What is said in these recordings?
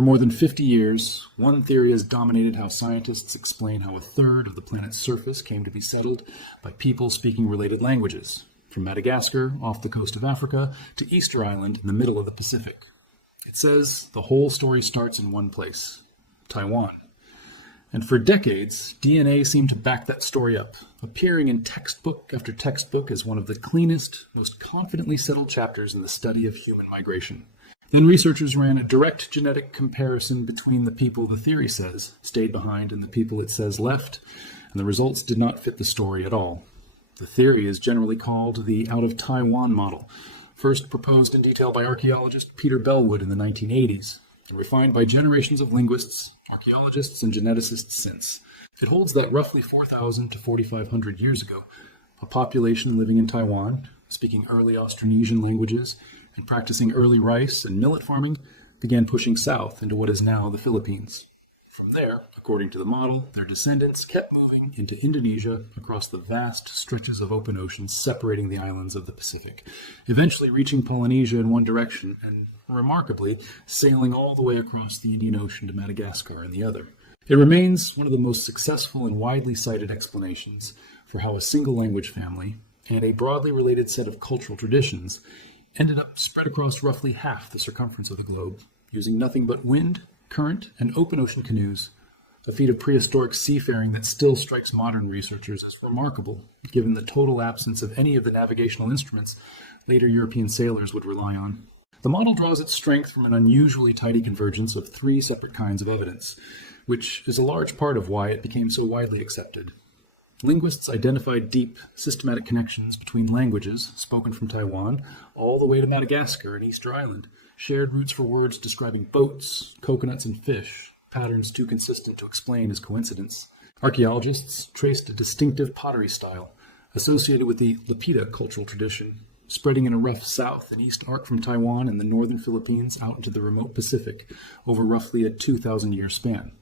For more than 50 years, one theory has dominated how scientists explain how a third of the planet's surface came to be settled by people speaking related languages, from Madagascar off the coast of Africa to Easter Island in the middle of the Pacific. It says the whole story starts in one place, Taiwan. And for decades, DNA seemed to back that story up, appearing in textbook after textbook as one of the cleanest, most confidently settled chapters in the study of human migration. Then researchers ran a direct genetic comparison between the people the theory says stayed behind and the people it says left, and the results did not fit the story at all. The theory is generally called the Out of Taiwan model, first proposed in detail by archaeologist Peter Bellwood in the 1980s, and refined by generations of linguists, archaeologists, and geneticists since. It holds that roughly 4,000 to 4,500 years ago, a population living in Taiwan, speaking early Austronesian languages, and practicing early rice and millet farming, began pushing south into what is now the Philippines. From there, according to the model, their descendants kept moving into Indonesia across the vast stretches of open ocean separating the islands of the Pacific, eventually reaching Polynesia in one direction and, remarkably, sailing all the way across the Indian Ocean to Madagascar in the other. It remains one of the most successful and widely cited explanations for how a single language family and a broadly related set of cultural traditions ended up spread across roughly half the circumference of the globe, using nothing but wind, current, and open ocean canoes, a feat of prehistoric seafaring that still strikes modern researchers as remarkable, given the total absence of any of the navigational instruments later European sailors would rely on. The model draws its strength from an unusually tidy convergence of three separate kinds of evidence, which is a large part of why it became so widely accepted. Linguists identified deep, systematic connections between languages spoken from Taiwan all the way to Madagascar and Easter Island, shared roots for words describing boats, coconuts, and fish, patterns too consistent to explain as coincidence. Archaeologists traced a distinctive pottery style associated with the Lapita cultural tradition, spreading in a rough south and east arc from Taiwan and the northern Philippines out into the remote Pacific over roughly a 2,000-year span.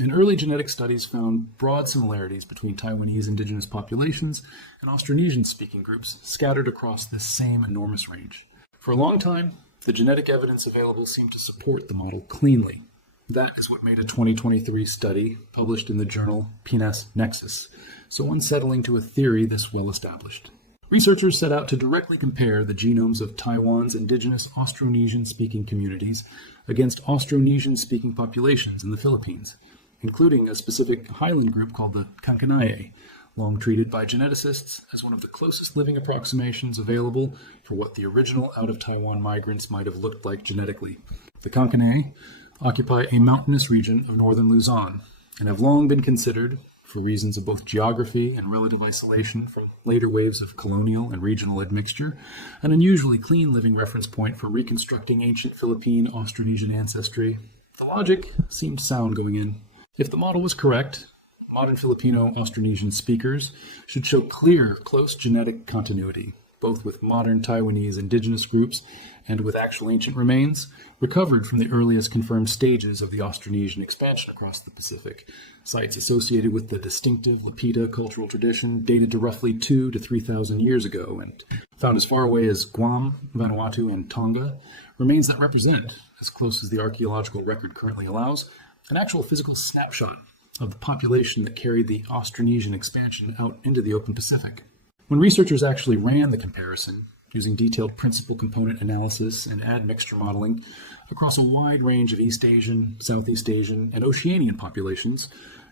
And early genetic studies found broad similarities between Taiwanese indigenous populations and Austronesian-speaking groups scattered across this same enormous range. For a long time, the genetic evidence available seemed to support the model cleanly. That is what made a 2023 study published in the journal PNAS Nexus so unsettling to a theory this well established. Researchers set out to directly compare the genomes of Taiwan's indigenous Austronesian-speaking communities against Austronesian-speaking populations in the Philippines, including a specific highland group called the Kankanaey, long treated by geneticists as one of the closest living approximations available for what the original out-of-Taiwan migrants might have looked like genetically. The Kankanaey occupy a mountainous region of northern Luzon and have long been considered, for reasons of both geography and relative isolation from later waves of colonial and regional admixture, an unusually clean living reference point for reconstructing ancient Philippine Austronesian ancestry. The logic seemed sound going in. If the model was correct, modern Filipino Austronesian speakers should show clear, close genetic continuity, both with modern Taiwanese indigenous groups and with actual ancient remains, recovered from the earliest confirmed stages of the Austronesian expansion across the Pacific, sites associated with the distinctive Lapita cultural tradition dated to roughly 2,000 to 3,000 years ago and found as far away as Guam, Vanuatu, and Tonga, remains that represent, as close as the archaeological record currently allows, an actual physical snapshot of the population that carried the Austronesian expansion out into the open Pacific. When researchers actually ran the comparison, using detailed principal component analysis and admixture modeling across a wide range of East Asian, Southeast Asian, and Oceanian populations,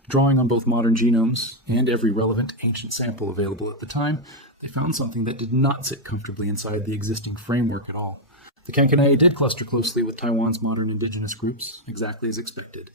drawing on both modern genomes and every relevant ancient sample available at the time, they found something that did not sit comfortably inside the existing framework at all. The Kankanaey did cluster closely with Taiwan's modern indigenous groups, exactly as expected,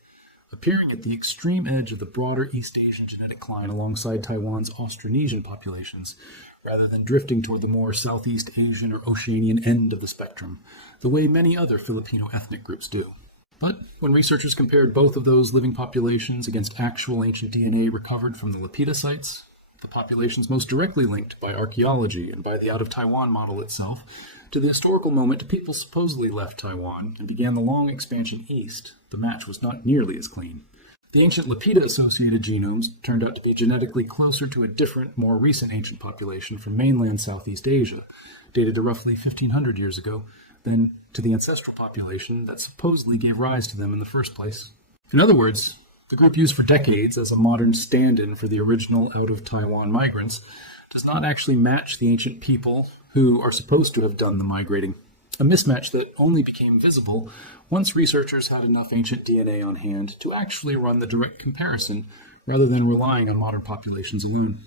appearing at the extreme edge of the broader East Asian genetic line alongside Taiwan's Austronesian populations, rather than drifting toward the more Southeast Asian or Oceanian end of the spectrum, the way many other Filipino ethnic groups do. But when researchers compared both of those living populations against actual ancient DNA recovered from the Lapita sites, the populations most directly linked by archaeology and by the Out of Taiwan model itself, to the historical moment people supposedly left Taiwan and began the long expansion east, the match was not nearly as clean. The ancient Lapita-associated genomes turned out to be genetically closer to a different, more recent ancient population from mainland Southeast Asia, dated to roughly 1,500 years ago, than to the ancestral population that supposedly gave rise to them in the first place. In other words, the group used for decades as a modern stand-in for the original Out of Taiwan migrants does not actually match the ancient people who are supposed to have done the migrating. A mismatch that only became visible once researchers had enough ancient DNA on hand to actually run the direct comparison rather than relying on modern populations alone.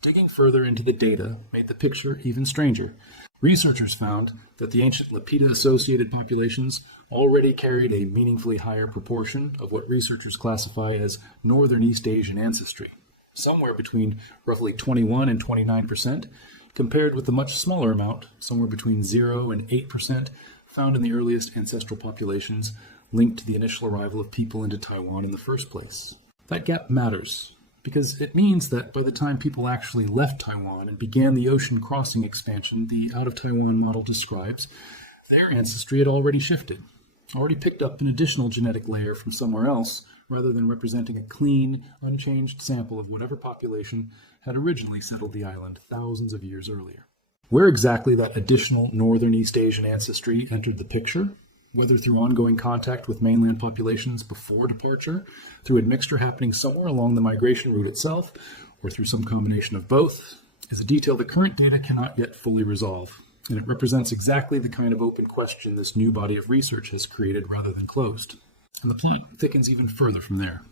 Digging further into the data made the picture even stranger. Researchers found that the ancient Lapita-associated populations already carried a meaningfully higher proportion of what researchers classify as Northern East Asian ancestry, somewhere between roughly 21 and 29%, compared with the much smaller amount, somewhere between 0 and 8%, found in the earliest ancestral populations linked to the initial arrival of people into Taiwan in the first place. That gap matters, because it means that by the time people actually left Taiwan and began the ocean crossing expansion the Out of Taiwan model describes, their ancestry had already shifted, already picked up an additional genetic layer from somewhere else, rather than representing a clean, unchanged sample of whatever population had originally settled the island thousands of years earlier. Where exactly that additional Northern East Asian ancestry entered the picture, whether through ongoing contact with mainland populations before departure, through admixture happening somewhere along the migration route itself, or through some combination of both, is a detail the current data cannot yet fully resolve, and it represents exactly the kind of open question this new body of research has created rather than closed. And the plot thickens even further from there.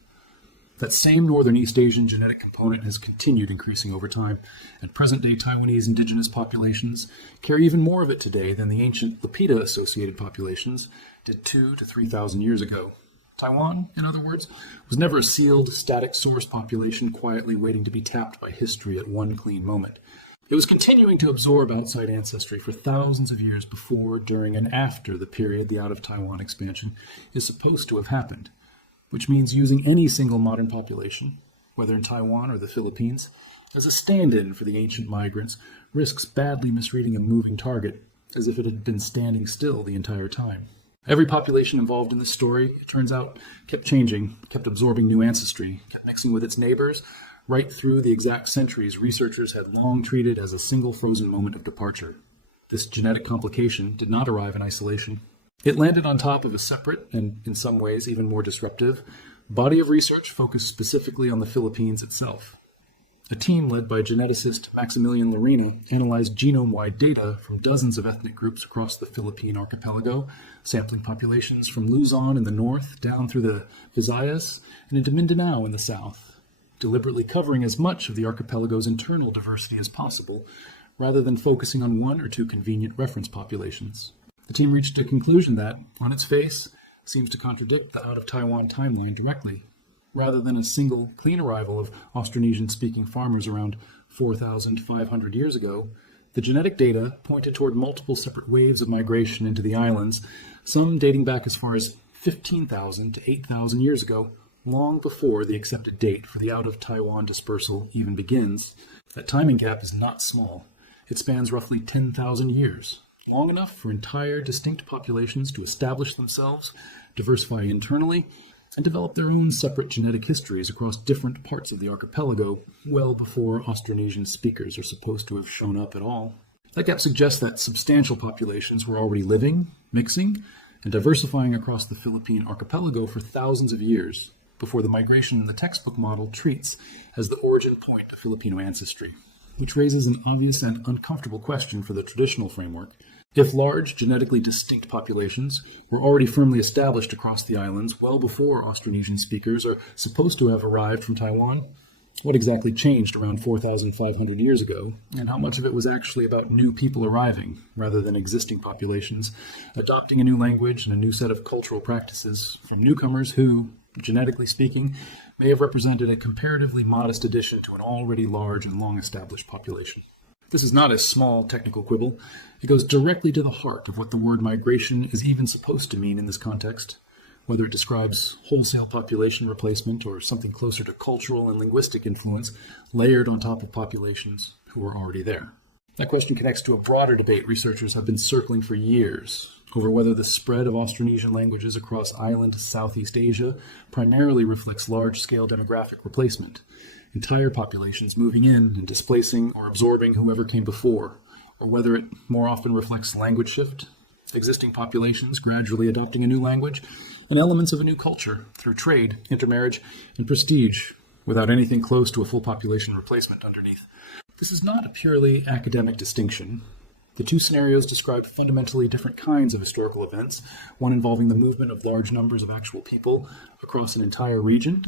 That same Northern East Asian genetic component has continued increasing over time, and present-day Taiwanese indigenous populations carry even more of it today than the ancient Lapita-associated populations did 2,000 to 3,000 years ago. Taiwan, in other words, was never a sealed, static source population quietly waiting to be tapped by history at one clean moment. It was continuing to absorb outside ancestry for thousands of years before, during, and after the period the Out of Taiwan expansion is supposed to have happened, which means using any single modern population, whether in Taiwan or the Philippines, as a stand-in for the ancient migrants risks badly misreading a moving target, as if it had been standing still the entire time. Every population involved in this story, it turns out, kept changing, kept absorbing new ancestry, kept mixing with its neighbors, right through the exact centuries researchers had long treated as a single frozen moment of departure. This genetic complication did not arrive in isolation. It landed on top of a separate, and in some ways even more disruptive, body of research focused specifically on the Philippines itself. A team led by geneticist Maximilian Lorena analyzed genome-wide data from dozens of ethnic groups across the Philippine archipelago, sampling populations from Luzon in the north down through the Visayas and into Mindanao in the south, deliberately covering as much of the archipelago's internal diversity as possible, rather than focusing on one or two convenient reference populations. The team reached a conclusion that, on its face, seems to contradict the Out of Taiwan timeline directly. Rather than a single, clean arrival of Austronesian-speaking farmers around 4,500 years ago, the genetic data pointed toward multiple separate waves of migration into the islands, some dating back as far as 15,000 to 8,000 years ago, long before the accepted date for the Out of Taiwan dispersal even begins. That timing gap is not small. It spans roughly 10,000 years, long enough for entire distinct populations to establish themselves, diversify internally, and develop their own separate genetic histories across different parts of the archipelago, well before Austronesian speakers are supposed to have shown up at all. That gap suggests that substantial populations were already living, mixing, and diversifying across the Philippine archipelago for thousands of years, before the migration the textbook model treats as the origin point of Filipino ancestry, which raises an obvious and uncomfortable question for the traditional framework. If large, genetically distinct populations were already firmly established across the islands well before Austronesian speakers are supposed to have arrived from Taiwan, what exactly changed around 4,500 years ago, and how much of it was actually about new people arriving, rather than existing populations, adopting a new language and a new set of cultural practices from newcomers who, genetically speaking, may have represented a comparatively modest addition to an already large and long-established population. This is not a small technical quibble. It goes directly to the heart of what the word migration is even supposed to mean in this context, whether it describes wholesale population replacement or something closer to cultural and linguistic influence layered on top of populations who were already there. That question connects to a broader debate researchers have been circling for years over whether the spread of Austronesian languages across island Southeast Asia primarily reflects large-scale demographic replacement, entire populations moving in and displacing or absorbing whoever came before, or whether it more often reflects language shift, existing populations gradually adopting a new language and elements of a new culture through trade, intermarriage, and prestige, without anything close to a full population replacement underneath. This is not a purely academic distinction. The two scenarios describe fundamentally different kinds of historical events, one involving the movement of large numbers of actual people across an entire region,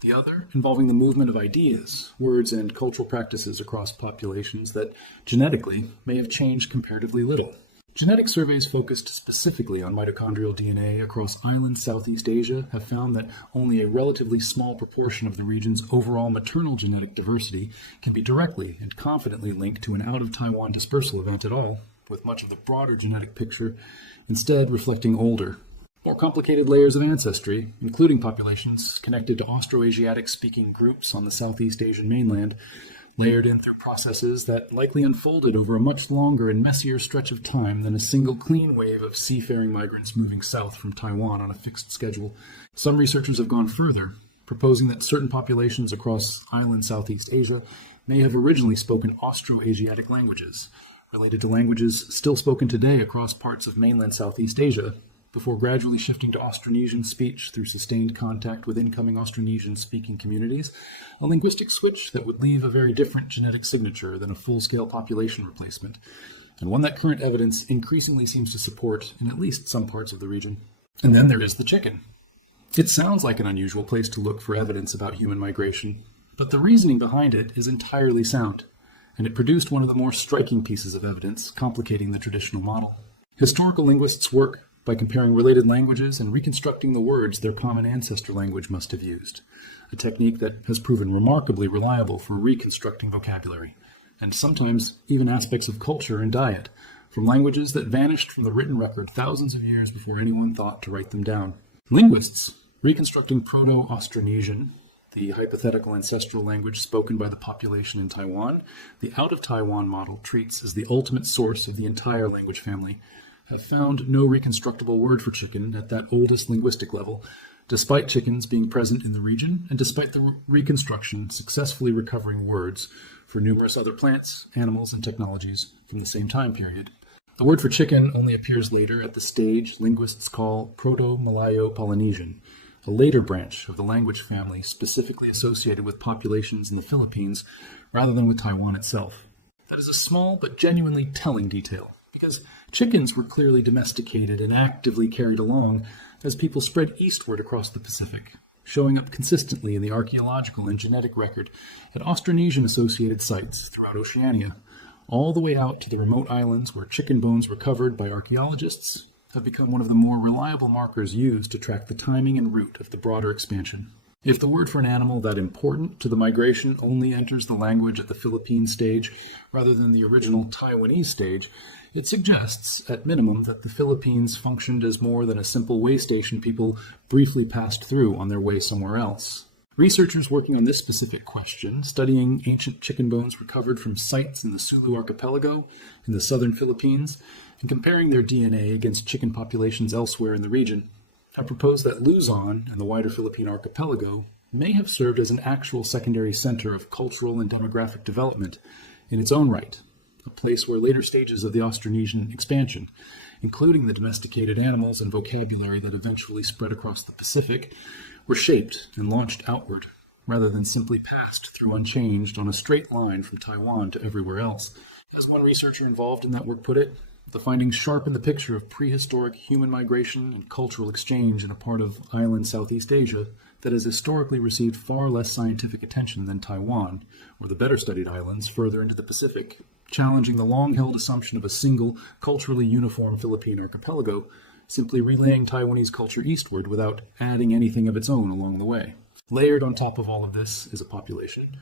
the other involving the movement of ideas, words, and cultural practices across populations that genetically may have changed comparatively little. Genetic surveys focused specifically on mitochondrial DNA across island Southeast Asia have found that only a relatively small proportion of the region's overall maternal genetic diversity can be directly and confidently linked to an Out of Taiwan dispersal event at all, with much of the broader genetic picture instead reflecting older, more complicated layers of ancestry, including populations connected to Austroasiatic-speaking groups on the Southeast Asian mainland, layered in through processes that likely unfolded over a much longer and messier stretch of time than a single clean wave of seafaring migrants moving south from Taiwan on a fixed schedule. Some researchers have gone further, proposing that certain populations across island Southeast Asia may have originally spoken Austroasiatic languages, related to languages still spoken today across parts of mainland Southeast Asia, before gradually shifting to Austronesian speech through sustained contact with incoming Austronesian-speaking communities, a linguistic switch that would leave a very different genetic signature than a full-scale population replacement, and one that current evidence increasingly seems to support in at least some parts of the region. And then there is the chicken. It sounds like an unusual place to look for evidence about human migration, but the reasoning behind it is entirely sound, and it produced one of the more striking pieces of evidence complicating the traditional model. Historical linguists work by comparing related languages and reconstructing the words their common ancestor language must have used, a technique that has proven remarkably reliable for reconstructing vocabulary, and sometimes even aspects of culture and diet, from languages that vanished from the written record thousands of years before anyone thought to write them down. Linguists, reconstructing Proto-Austronesian, the hypothetical ancestral language spoken by the population in Taiwan, the Out of Taiwan model treats as the ultimate source of the entire language family, have found no reconstructible word for chicken at that oldest linguistic level, despite chickens being present in the region and despite the reconstruction successfully recovering words for numerous other plants, animals, and technologies from the same time period. The word for chicken only appears later at the stage linguists call Proto-Malayo-Polynesian, a later branch of the language family specifically associated with populations in the Philippines rather than with Taiwan itself. That is a small but genuinely telling detail, because chickens were clearly domesticated and actively carried along as people spread eastward across the Pacific, showing up consistently in the archaeological and genetic record at Austronesian-associated sites throughout Oceania, all the way out to the remote islands where chicken bones recovered by archaeologists have become one of the more reliable markers used to track the timing and route of the broader expansion. If the word for an animal that important to the migration only enters the language at the Philippine stage rather than the original Taiwanese stage, it suggests, at minimum, that the Philippines functioned as more than a simple way station people briefly passed through on their way somewhere else. Researchers working on this specific question, studying ancient chicken bones recovered from sites in the Sulu archipelago in the southern Philippines, and comparing their DNA against chicken populations elsewhere in the region, have proposed that Luzon and the wider Philippine archipelago may have served as an actual secondary center of cultural and demographic development in its own right, a place where later stages of the Austronesian expansion, including the domesticated animals and vocabulary that eventually spread across the Pacific, were shaped and launched outward, rather than simply passed through unchanged on a straight line from Taiwan to everywhere else. As one researcher involved in that work put it, the findings sharpen the picture of prehistoric human migration and cultural exchange in a part of island Southeast Asia that has historically received far less scientific attention than Taiwan, or the better studied islands further into the Pacific, challenging the long-held assumption of a single, culturally uniform Philippine archipelago, simply relaying Taiwanese culture eastward without adding anything of its own along the way. Layered on top of all of this is a population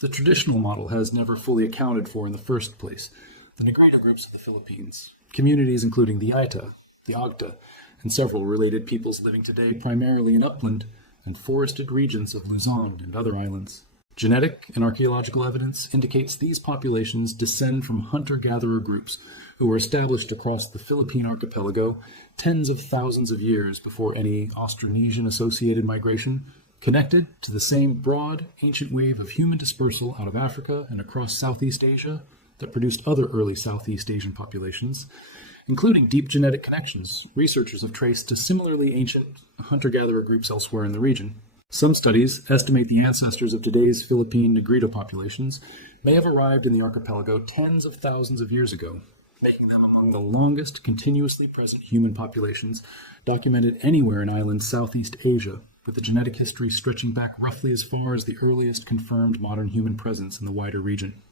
the traditional model has never fully accounted for in the first place: the Negrito groups of the Philippines, communities including the Aita, the Agta, and several related peoples living today primarily in upland and forested regions of Luzon and other islands. Genetic and archaeological evidence indicates these populations descend from hunter-gatherer groups who were established across the Philippine archipelago tens of thousands of years before any Austronesian-associated migration, connected to the same broad, ancient wave of human dispersal out of Africa and across Southeast Asia that produced other early Southeast Asian populations, including deep genetic connections researchers have traced to similarly ancient hunter-gatherer groups elsewhere in the region. Some studies estimate the ancestors of today's Philippine Negrito populations may have arrived in the archipelago tens of thousands of years ago, making them among the longest continuously present human populations documented anywhere in island Southeast Asia, with a genetic history stretching back roughly as far as the earliest confirmed modern human presence in the wider region.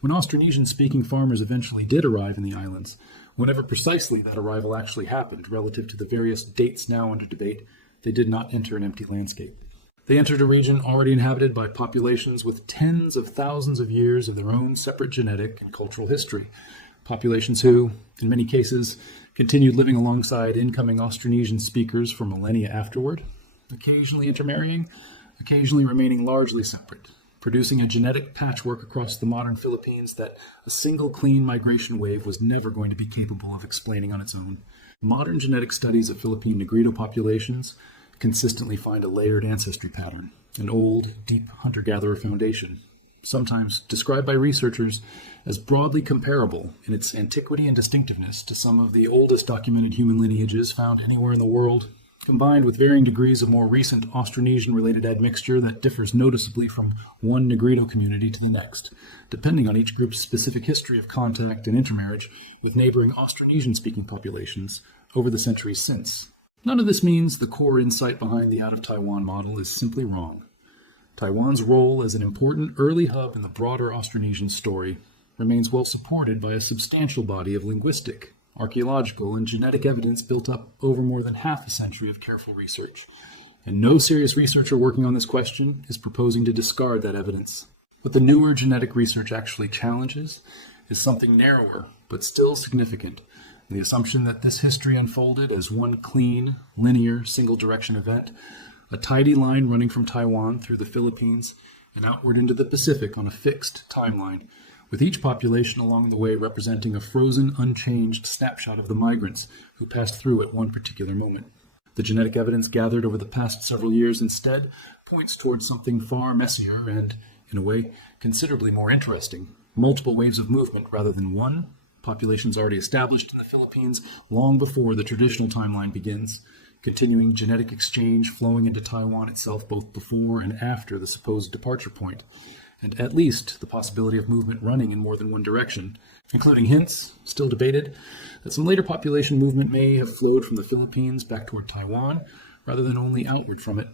When Austronesian-speaking farmers eventually did arrive in the islands, whenever precisely that arrival actually happened relative to the various dates now under debate, they did not enter an empty landscape. They entered a region already inhabited by populations with tens of thousands of years of their own separate genetic and cultural history, populations who, in many cases, continued living alongside incoming Austronesian speakers for millennia afterward, occasionally intermarrying, occasionally remaining largely separate, producing a genetic patchwork across the modern Philippines that a single clean migration wave was never going to be capable of explaining on its own. Modern genetic studies of Philippine Negrito populations consistently find a layered ancestry pattern, an old, deep hunter-gatherer foundation, sometimes described by researchers as broadly comparable in its antiquity and distinctiveness to some of the oldest documented human lineages found anywhere in the world, combined with varying degrees of more recent Austronesian-related admixture that differs noticeably from one Negrito community to the next, depending on each group's specific history of contact and intermarriage with neighboring Austronesian-speaking populations over the centuries since. None of this means the core insight behind the Out of Taiwan model is simply wrong. Taiwan's role as an important early hub in the broader Austronesian story remains well supported by a substantial body of linguistic, archaeological, and genetic evidence built up over more than half a century of careful research, and no serious researcher working on this question is proposing to discard that evidence. What the newer genetic research actually challenges is something narrower, but still significant, the assumption that this history unfolded as one clean, linear, single-direction event, a tidy line running from Taiwan through the Philippines and outward into the Pacific on a fixed timeline, with each population along the way representing a frozen, unchanged snapshot of the migrants who passed through at one particular moment. The genetic evidence gathered over the past several years instead points towards something far messier and, in a way, considerably more interesting. Multiple waves of movement rather than one, populations already established in the Philippines long before the traditional timeline begins, continuing genetic exchange flowing into Taiwan itself both before and after the supposed departure point, and at least the possibility of movement running in more than one direction, including hints, still debated, that some later population movement may have flowed from the Philippines back toward Taiwan, rather than only outward from it,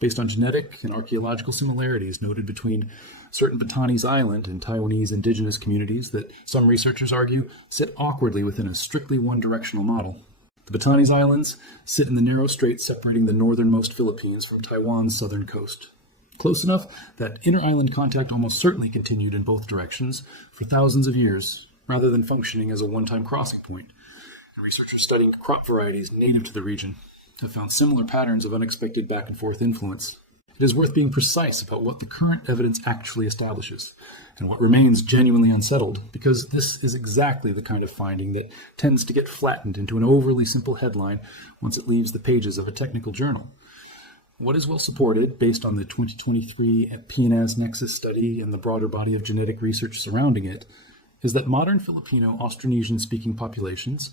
based on genetic and archaeological similarities noted between certain Batanes Island and Taiwanese indigenous communities that some researchers argue sit awkwardly within a strictly one-directional model. The Batanes Islands sit in the narrow strait separating the northernmost Philippines from Taiwan's southern coast, close enough that inter-island contact almost certainly continued in both directions for thousands of years, rather than functioning as a one-time crossing point. And researchers studying crop varieties native to the region have found similar patterns of unexpected back-and-forth influence. It is worth being precise about what the current evidence actually establishes, and what remains genuinely unsettled, because this is exactly the kind of finding that tends to get flattened into an overly simple headline once it leaves the pages of a technical journal. What is well supported, based on the 2023 PNAS Nexus study and the broader body of genetic research surrounding it, is that modern Filipino Austronesian-speaking populations,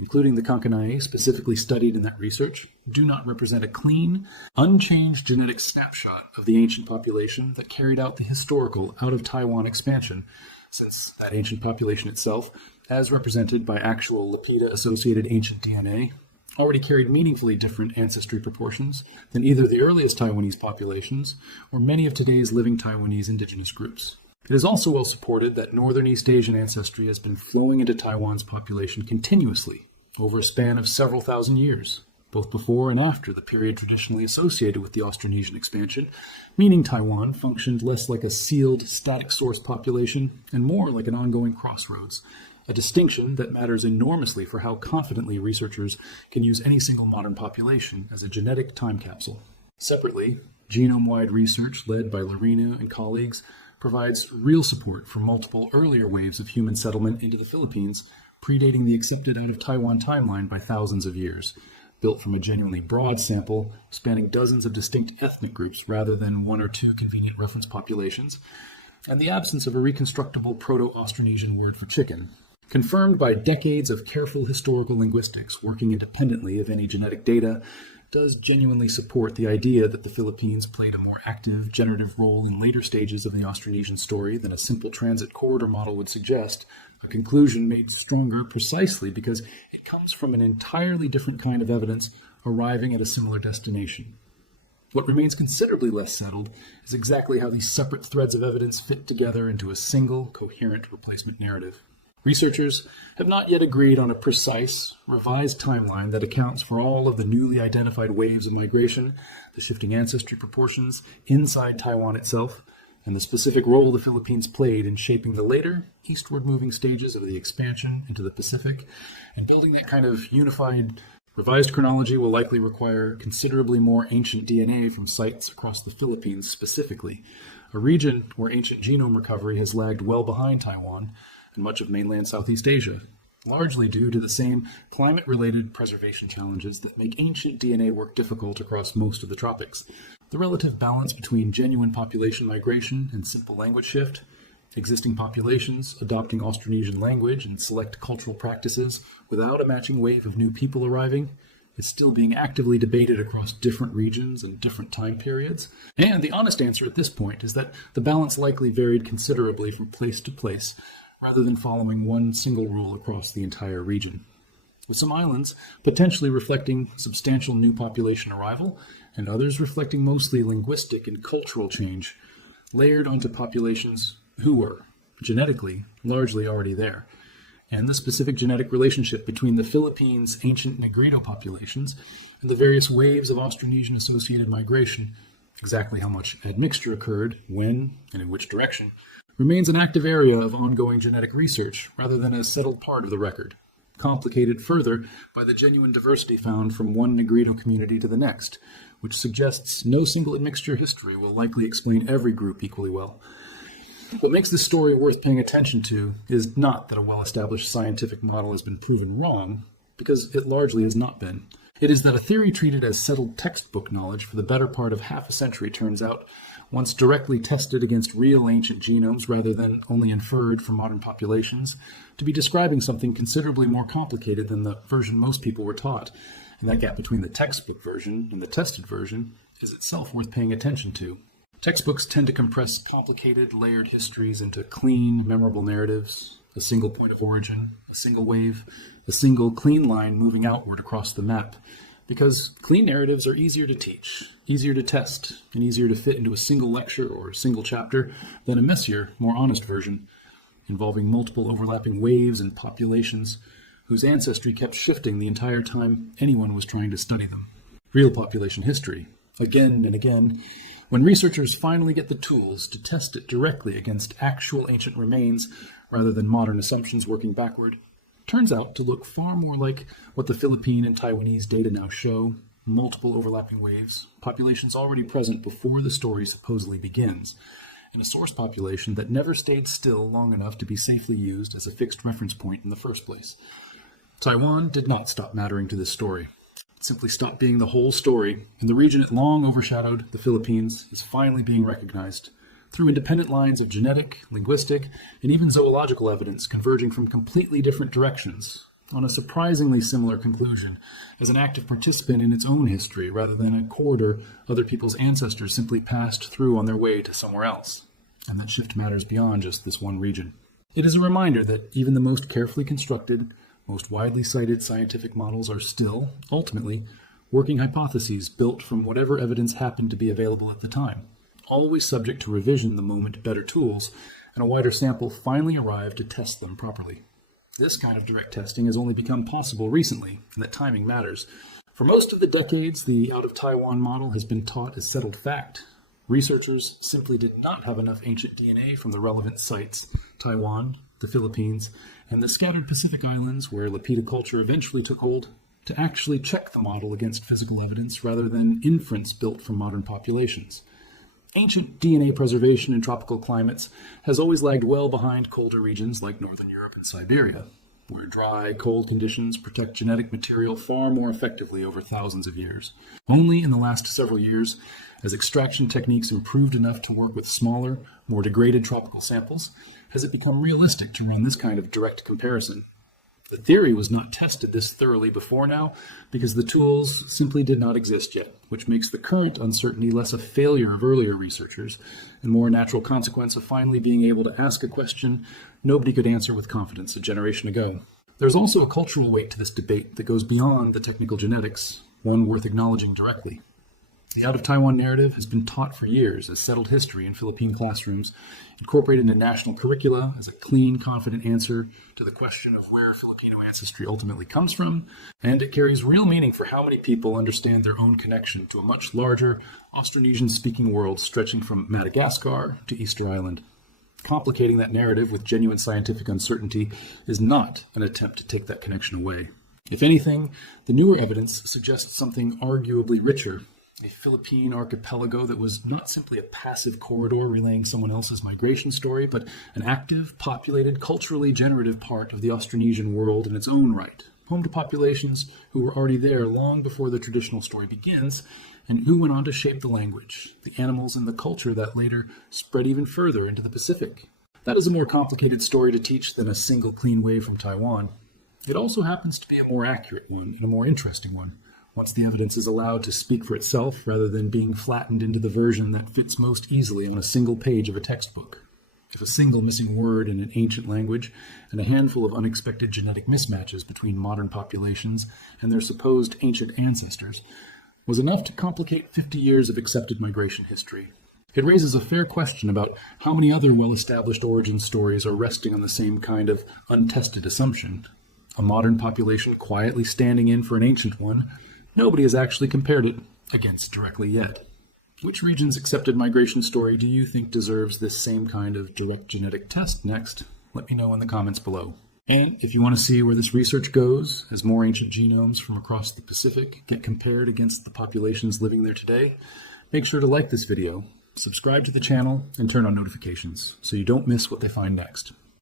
including the Kankanaey specifically studied in that research, do not represent a clean, unchanged genetic snapshot of the ancient population that carried out the historical Out of Taiwan expansion, since that ancient population itself, as represented by actual Lapita-associated ancient DNA, already carried meaningfully different ancestry proportions than either the earliest Taiwanese populations or many of today's living Taiwanese indigenous groups. It is also well supported that Northern East Asian ancestry has been flowing into Taiwan's population continuously over a span of several thousand years, both before and after the period traditionally associated with the Austronesian expansion, meaning Taiwan functioned less like a sealed, static source population and more like an ongoing crossroads, a distinction that matters enormously for how confidently researchers can use any single modern population as a genetic time capsule. Separately, genome-wide research led by Lorena and colleagues provides real support for multiple earlier waves of human settlement into the Philippines, predating the accepted Out of Taiwan timeline by thousands of years, built from a genuinely broad sample spanning dozens of distinct ethnic groups rather than one or two convenient reference populations, and the absence of a reconstructible Proto-Austronesian word for chicken, confirmed by decades of careful historical linguistics working independently of any genetic data, does genuinely support the idea that the Philippines played a more active generative role in later stages of the Austronesian story than a simple transit corridor model would suggest, a conclusion made stronger precisely because it comes from an entirely different kind of evidence arriving at a similar destination. What remains considerably less settled is exactly how these separate threads of evidence fit together into a single, coherent replacement narrative. Researchers have not yet agreed on a precise, revised timeline that accounts for all of the newly identified waves of migration, the shifting ancestry proportions inside Taiwan itself, and the specific role the Philippines played in shaping the later, eastward-moving stages of the expansion into the Pacific. And building that kind of unified, revised chronology will likely require considerably more ancient DNA from sites across the Philippines specifically, a region where ancient genome recovery has lagged well behind Taiwan and much of mainland Southeast Asia, largely due to the same climate-related preservation challenges that make ancient DNA work difficult across most of the tropics. The relative balance between genuine population migration and simple language shift, existing populations adopting Austronesian language and select cultural practices without a matching wave of new people arriving, is still being actively debated across different regions and different time periods. And the honest answer at this point is that the balance likely varied considerably from place to place, rather than following one single rule across the entire region, with some islands potentially reflecting substantial new population arrival, and others reflecting mostly linguistic and cultural change, layered onto populations who were, genetically, largely already there. And the specific genetic relationship between the Philippines' ancient Negrito populations and the various waves of Austronesian-associated migration, exactly how much admixture occurred, when, and in which direction, remains an active area of ongoing genetic research rather than a settled part of the record, complicated further by the genuine diversity found from one Negrito community to the next, which suggests no single admixture history will likely explain every group equally well. What makes this story worth paying attention to is not that a well-established scientific model has been proven wrong, because it largely has not been. It is that a theory treated as settled textbook knowledge for the better part of half a century turns out, once directly tested against real ancient genomes rather than only inferred from modern populations, to be describing something considerably more complicated than the version most people were taught. And that gap between the textbook version and the tested version is itself worth paying attention to. Textbooks tend to compress complicated, layered histories into clean, memorable narratives, a single point of origin, a single wave, a single clean line moving outward across the map, because clean narratives are easier to teach, easier to test, and easier to fit into a single lecture or a single chapter than a messier, more honest version, involving multiple overlapping waves and populations whose ancestry kept shifting the entire time anyone was trying to study them. Real population history, again and again, when researchers finally get the tools to test it directly against actual ancient remains rather than modern assumptions working backward, turns out to look far more like what the Filipino and Taiwanese data now show: multiple overlapping waves, populations already present before the story supposedly begins, and a source population that never stayed still long enough to be safely used as a fixed reference point in the first place. Taiwan did not stop mattering to this story. It simply stopped being the whole story, and the region it long overshadowed, the Philippines, is finally being recognized through independent lines of genetic, linguistic, and even zoological evidence converging from completely different directions on a surprisingly similar conclusion as an active participant in its own history rather than a corridor other people's ancestors simply passed through on their way to somewhere else. And that shift matters beyond just this one region. It is a reminder that even the most carefully constructed, most widely cited scientific models are still, ultimately, working hypotheses built from whatever evidence happened to be available at the time, always subject to revision the moment better tools and a wider sample finally arrive to test them properly. This kind of direct testing has only become possible recently, and that timing matters. For most of the decades, the Out of Taiwan model has been taught as settled fact. Researchers simply did not have enough ancient DNA from the relevant sites, Taiwan, the Philippines, and the scattered Pacific islands where Lapita culture eventually took hold, to actually check the model against physical evidence rather than inference built from modern populations. Ancient DNA preservation in tropical climates has always lagged well behind colder regions like Northern Europe and Siberia. where dry, cold conditions protect genetic material far more effectively over thousands of years. Only in the last several years, as extraction techniques improved enough to work with smaller, more degraded tropical samples, has it become realistic to run this kind of direct comparison. The theory was not tested this thoroughly before now because the tools simply did not exist yet, which makes the current uncertainty less a failure of earlier researchers and more a natural consequence of finally being able to ask a question nobody could answer with confidence a generation ago. There's also a cultural weight to this debate that goes beyond the technical genetics, one worth acknowledging directly. The Out of Taiwan narrative has been taught for years as settled history in Philippine classrooms, incorporated into national curricula as a clean, confident answer to the question of where Filipino ancestry ultimately comes from, and it carries real meaning for how many people understand their own connection to a much larger Austronesian-speaking world stretching from Madagascar to Easter Island. Complicating that narrative with genuine scientific uncertainty is not an attempt to take that connection away. If anything, the newer evidence suggests something arguably richer. A Philippine archipelago that was not simply a passive corridor relaying someone else's migration story, but an active, populated, culturally generative part of the Austronesian world in its own right, home to populations who were already there long before the traditional story begins, and who went on to shape the language, the animals, and the culture that later spread even further into the Pacific. That is a more complicated story to teach than a single clean wave from Taiwan. It also happens to be a more accurate one and a more interesting one, once the evidence is allowed to speak for itself rather than being flattened into the version that fits most easily on a single page of a textbook. If a single missing word in an ancient language and a handful of unexpected genetic mismatches between modern populations and their supposed ancient ancestors was enough to complicate 50 years of accepted migration history, it raises a fair question about how many other well-established origin stories are resting on the same kind of untested assumption. A modern population quietly standing in for an ancient one nobody has actually compared it against directly yet. Which region's accepted migration story do you think deserves this same kind of direct genetic test next? Let me know in the comments below. And if you want to see where this research goes, as more ancient genomes from across the Pacific get compared against the populations living there today, make sure to like this video, subscribe to the channel, and turn on notifications so you don't miss what they find next.